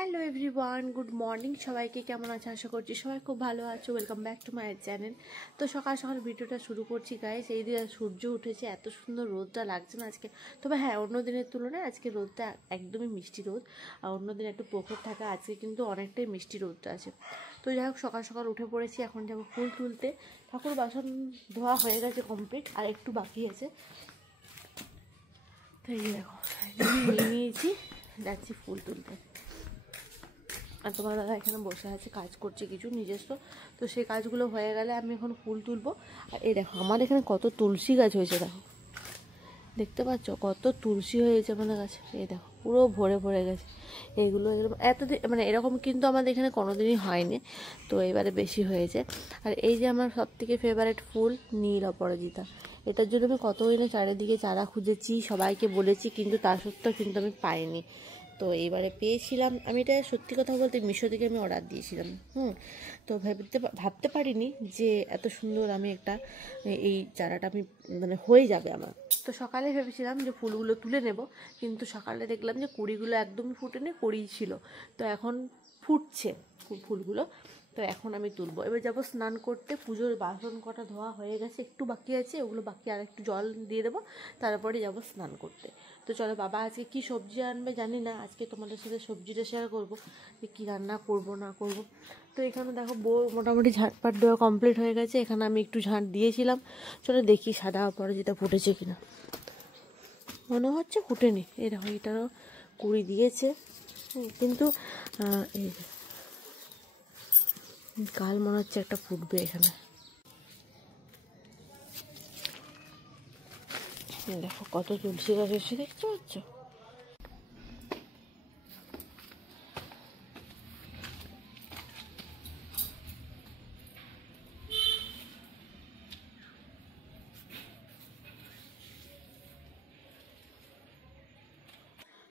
Hello everyone, good morning সবাইকে। কেমন আছে? আশা করছি সবাই খুব ভালো আছো। Welcome back to my channel. তো সকাল সকাল ভিডিওটা শুরু করছি গাইস। এই দিকে সূর্য উঠেছে, এত সুন্দর রোদটা লাগছে না আজকে। তবে হ্যাঁ, অন্য দিনের তুলনায় আজকে রোদটা একদমই মিষ্টি রোদ। আর অন্য দিন একটু প্রখর থাকে, আজকে কিন্তু অনেকটাই মিষ্টি রোদটা আছে। তো যাই হোক, সকাল সকাল উঠে পড়েছি। এখন যাবো ফুল তুলতে। ঠাকুর বাসন ধোয়া হয়ে গেছে কমপ্লিট, আর একটু বাকি আছে। তো এই দেখো, নিয়ে নিয়েছি, যাচ্ছি ফুল তুলতে। আর তোমার দাদা এখানে বসে আছে, কাজ করছে কিছু নিজস্ব। তো সেই কাজগুলো হয়ে গেলে আমি এখন ফুল তুলবো। আর এই দেখো, আমার এখানে কত তুলসী গাছ হয়েছে, দেখো দেখতে পাচ্ছ কত তুলসী হয়েছে আমাদের গাছে। এই দেখো পুরো ভরে ভরে গেছে। এগুলো এতদিন মানে এরকম কিন্তু আমাদের এখানে কোনোদিনই হয়নি, তো এবারে বেশি হয়েছে। আর এই যে আমার সবথেকে ফেভারিট ফুল নীল অপরাজিতা, এটার জন্য আমি কত দিনে চারিদিকে চারা খুঁজেছি, সবাইকে বলেছি, কিন্তু তা সত্ত্বেও কিন্তু আমি পাইনি। তো এইবারে পেয়েছিলাম। আমি এটা সত্যি কথা বলতে মিশো থেকে আমি অর্ডার দিয়েছিলাম। তো ভাবতে পারিনি যে এত সুন্দর আমি একটা এই চারাটা আমি মানে হয়ে যাবে আমার। তো সকালে ভেবেছিলাম যে ফুলগুলো তুলে নেব, কিন্তু সকালে দেখলাম যে কুড়িগুলো একদমই ফুটেনি, কুড়ি ছিল। তো এখন ফুটছে ফুলগুলো। তো এখন আমি তুলবো। এবার যাবো স্নান করতে। পুজোর বাসন কটা ধোয়া হয়ে গেছে, একটু বাকি আছে, ওগুলো বাকি, আর একটু জল দিয়ে দেবো, তারপরে যাবো স্নান করতে। তো চলো, বাবা আজকে কি সবজি আনবে জানি না, আজকে তোমাদের সাথে সবজিটা শেয়ার করবো যে কী রান্না করবো না করবো। তো এখানে দেখো বউ মোটামুটি ঝাঁটপাট দেওয়া কমপ্লিট হয়ে গেছে। এখানে আমি একটু ঝাঁট দিয়েছিলাম। চলো দেখি সাদা অপরাজিতা ফুটেছে কিনা। মনে হচ্ছে ফুটেনি। এই দেখো, এটারও কুড়ি দিয়েছে, কিন্তু এই কাল মনে হচ্ছে একটা ফুটবে এখানে। দেখো কত তুলসী গাছ এসে, দেখতে পাচ্ছ?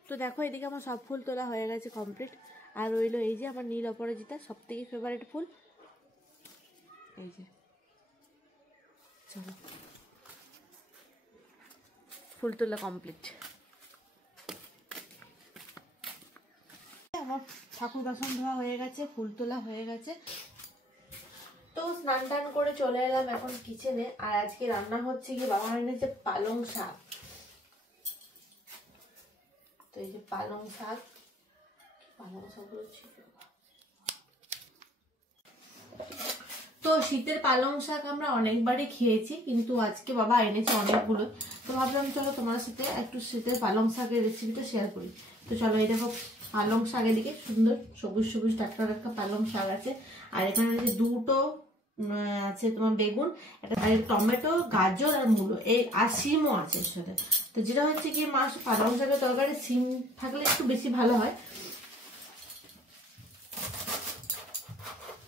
তো দেখো, এদিকে আমার সব ফুল তোলা হয়ে গেছে কমপ্লিট। আর রইলো এই যে আমার নীল অপরাজিতা, সব থেকে ফেভারিট ফুল। এই যে, চলো ফুল তোলা কমপ্লিট। আমার ঠাকুর বাসন ধোয়া হয়ে গেছে, ফুল তোলা হয়ে গেছে। তো স্নান টান করে চলে এলাম এখন কিচেনে। আর আজকে রান্না হচ্ছে কি, বাবা এনেছে পালং শাক। তো এই যে পালং শাক তো শীতের পালং শাক আমরা অনেকবারই খেয়েছি, কিন্তু আজকে বাবা এনেছে অনেকগুলো। তো ভাবলাম চলো তোমার সাথে একটু শীতের পালং শাকের রেসিপিটা শেয়ার করি। তো চলো, এই দেখো পালং শাক, এদিকে সুন্দর সবুজ সবুজ টাটকা টাটকা পালং শাক আছে। আর এখানে যে দুটো আছে তোমার বেগুন, একটা টমেটো, গাজর আর মূলো, এই আর সিমও আছে এর সাথে। তো যেটা হচ্ছে কি, মাছ পালং শাকের তরকারি সিম থাকলে একটু বেশি ভালো হয়।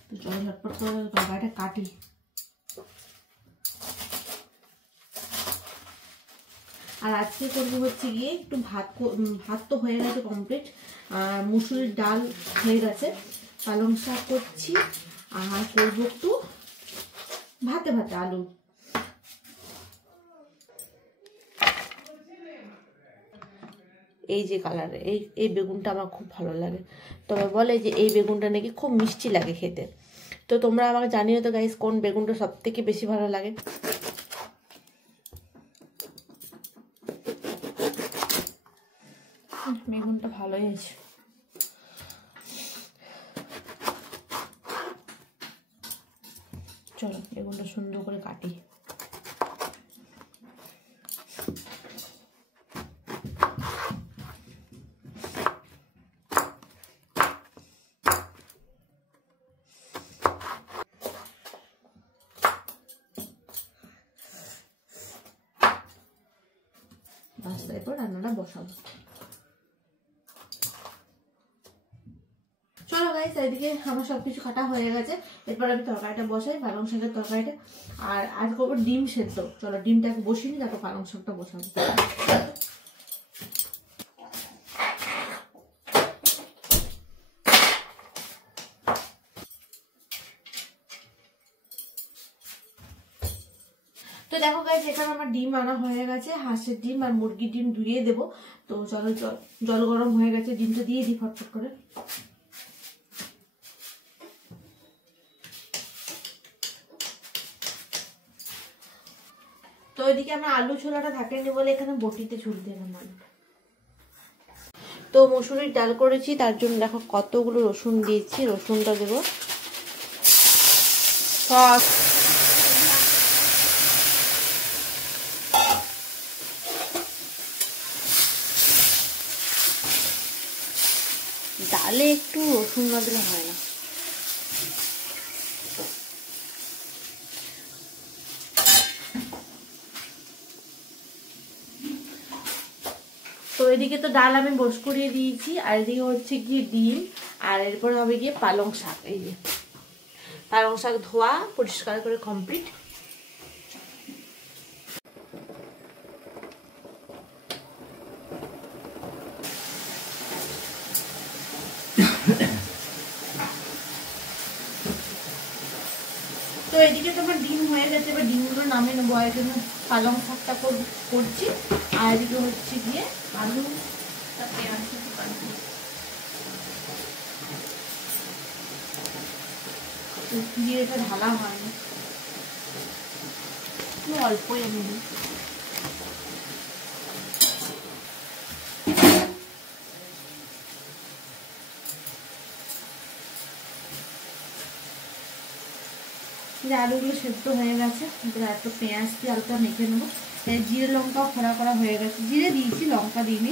তো চলো ঝটপট করে তরকারিটা কাটি। আর আজকে করবো হচ্ছে গিয়ে একটু ভাত তো হয়ে গেছে কমপ্লিট, মুসুরির ডাল হয়ে গেছে, পালং শাক করছি, আর করবো একটু ভাতে ভাতে আলু। এই যে কালার, এই বেগুনটা আমার খুব ভালো লাগে। তবে বলে যে এই বেগুনটা নাকি খুব মিষ্টি লাগে খেতে। তো তোমরা আমাকে জানিও তো গাইস, কোন বেগুনটা সব থেকে বেশি ভালো লাগে। বেগুনটা ভালোই আছে। চলো বেগুনটা সুন্দর করে কাটি। বাস, এরপর রান্নাটা বসাবো। চলো গাইস, এদিকে আমার সবকিছু কাটা হয়ে গেছে। এরপর আমি তরকারিটা বসাই, পালং শাকের তরকারিটা। আর আজ করবো ডিম সেদ্ধ। চলো ডিমটাকে বসিয়ে নিই, তারপর পালং শাকটা বসাবো। তো দেখো গাইস, এখানে আমার ডিম আনা হয়ে গেছে, হাঁসের ডিম আর মুরগির ডিম ধুয়ে দেবো। তো চলো, জল গরম হয়ে গেছে, ডিমটা দিয়ে দিই ফটফট করে। তো ওইদিকে আমার আলু ছোলাটা থাকেনি বলে এখানে বটিতে ছুলতে এলাম আলুটা। তো মসুরির ডাল করেছি, তার জন্য দেখো কতগুলো রসুন দিয়েছি, রসুনটা দেবো। ডালে একটু রসুন না দিলে হয় না। তো এদিকে তো ডাল আমি বস করিয়ে দিয়েছি, আর এদিকে হচ্ছে গিয়ে ডিম, আর এরপর হবে গিয়ে পালং শাক। এই যে পালং শাক ধোয়া পরিষ্কার করে কমপ্লিট। তো এদিকে তোমার ডিম হয়ে গেছে, এবার ডিমগুলো নামিয়ে নেবো। আর জন্য পালং শাকটা করছি, আর এদিকে হচ্ছে গিয়ে আলু জিরেটা ঢালা হয়নি, অল্পই আমি দিই। আলুগুলো সেদ্ধ হয়ে গেছে, একটু পেঁয়াজ দিয়ে আলুটা মেখে নেবো। জিরে লঙ্কাও খোড়া করা হয়ে গেছে, জিরে দিয়েছি লঙ্কা দিইনি,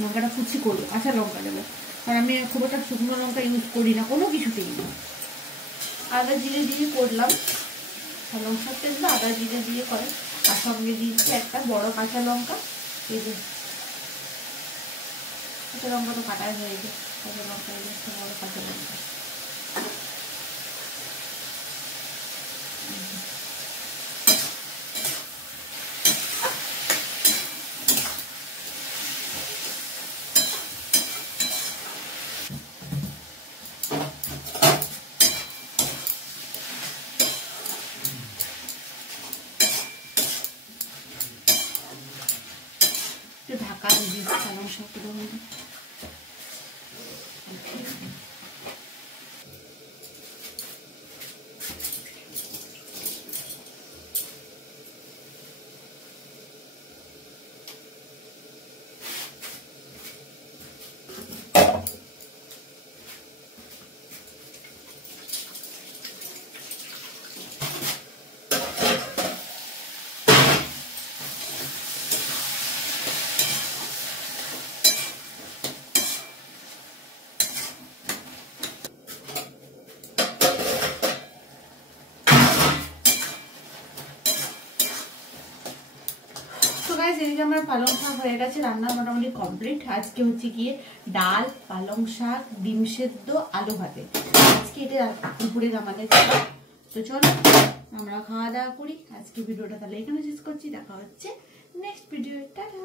লঙ্কাটা কুচি করবো। আচ্ছা লঙ্কা দেবো, কারণ আমি খুব একটা শুকনো লঙ্কা ইউজ করি না কোনো কিছুতেই না। আদা জিরে দিয়ে করলাম, পালং শাক কিন্তু আদা জিরে দিয়ে করে। আর সঙ্গে দিয়েছি একটা বড় কাঁচা লঙ্কা। এই যে কাঁচা লঙ্কা তো কাটাই হয়ে যায়, কাঁচা লঙ্কা একটা বড় কাঁচা লঙ্কা। ঢাকা দিয়ে পালং শাকগুলো এদিকে আমার পালং শাক হয়ে গেছে, রান্না মোটামুটি কমপ্লিট। আজকে হচ্ছে গিয়ে ডাল, পালং শাক, ডিম সেদ্ধ, আলু ভাতে। আজকে এটা দুপুরের আমাদের খাবার। তো চলো আমরা খাওয়া দাওয়া করি। আজকে ভিডিওটা তাহলে এখানে শেষ করছি, দেখা হচ্ছে নেক্সট ভিডিও। টাটা।